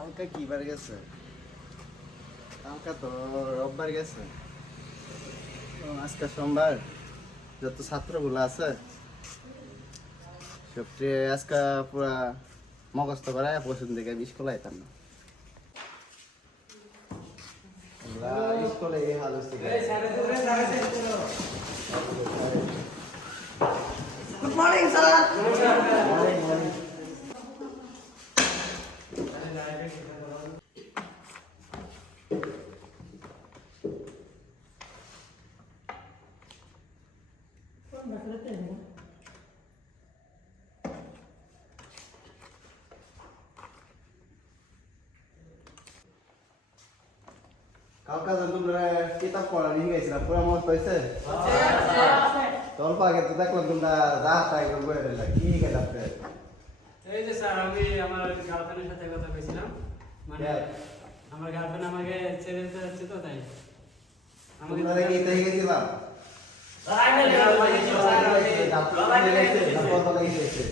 কালকে কি বার গেছে? কালকে তো রোববার গেছে। আজকে সোমবার। যত ছাত্রগুলো আছে সবটি আজকে পুরা মুখস্থ করে পছন্দ দিকে স্কুলে আইতাম না। স্কুলে এই হাল হচ্ছে। Good morning sir. মর্নিং। কালকা তোমরা কিতাব পড়া নিয়ে গেছিলাম পুরো মত হয়েছে? অল্প আগে তো দেখলাম তোমরা রাত একদম বয়ে দিলা কি গেলাম? এই যে স্যার আমি আমার গার্লফ্রেন্ডের সাথে কথা কইছিলাম, মানে আমার গার্লফ্রেন্ড আমাকে ছেড়ে দিতে যাচ্ছে তো তাই আমাকে তোমরা কি তাই গেছিলাম?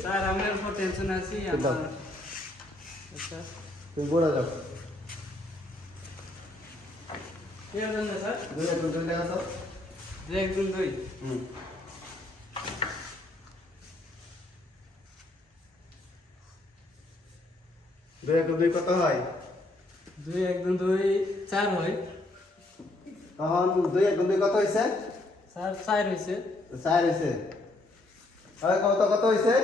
স্যার আমি উপর টেনশন আছি আমার। আচ্ছা তুই বড় যাও কি হলো না স্যার? দুই একজন চলে গেল তো? দুই একজন দুই দুই একজন দুই কত হয়? দুই একজন দুই চার হয় তখন দুই একজন দুই কত হয়েছে? স্যার চার হয়েছে। চার হয়েছে। কত কত হয়েছে?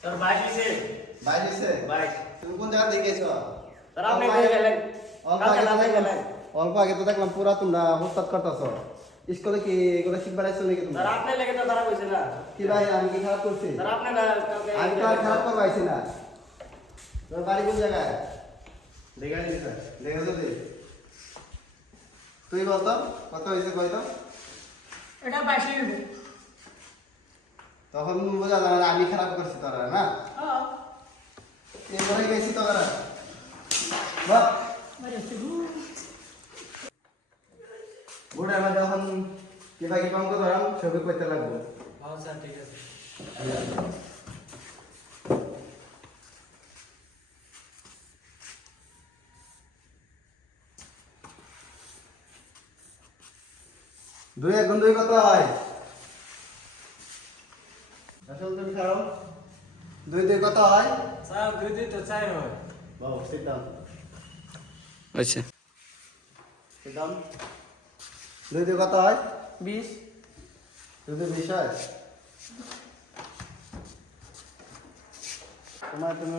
স্যার 22 হইছে। 22 হয়েছে। 22 তুমি কোন জায়গা থেকে গেছো? স্যার আপনি কই গেলেন? অল্প আগে তো দেখলাম পুরা তোমরা হুস্তাদ করতেছো। স্কুলে কি এগুলো শিখবার আসছো নাকি তোমরা? স্যার আপনি লাগে তো খারাপ হইছে না। কি ভাই আমি কি খারাপ করছি? স্যার আপনি না আমি তো আর খারাপ করবো আইছি না। তোর বাড়ি কোন জায়গায়? দেখা দিবি স্যার, দেখা দিবি। তুই বলতো কত হয়েছে কই তো? এটা 22 হইব। তখন বোঝা যায় না আমি খারাপ করছি তোরা না? হ্যাঁ এবারে গেছি তোরা বাহ আরে শুধু বুড়া আমার যখন কিবা কি কাম করলাম ছবি করতে লাগবো। হ্যাঁ স্যার ঠিক আছে। দুই এক দুই কত হয়? আসল তুমি খাও। দুই দুই কত হয়? স্যার দুই দুই তো চার হয়। বাবু sit down. আচ্ছা Sit down. দুই দুই কত হয়? 20 দুই দুই 20 হয়। তোমার তুমি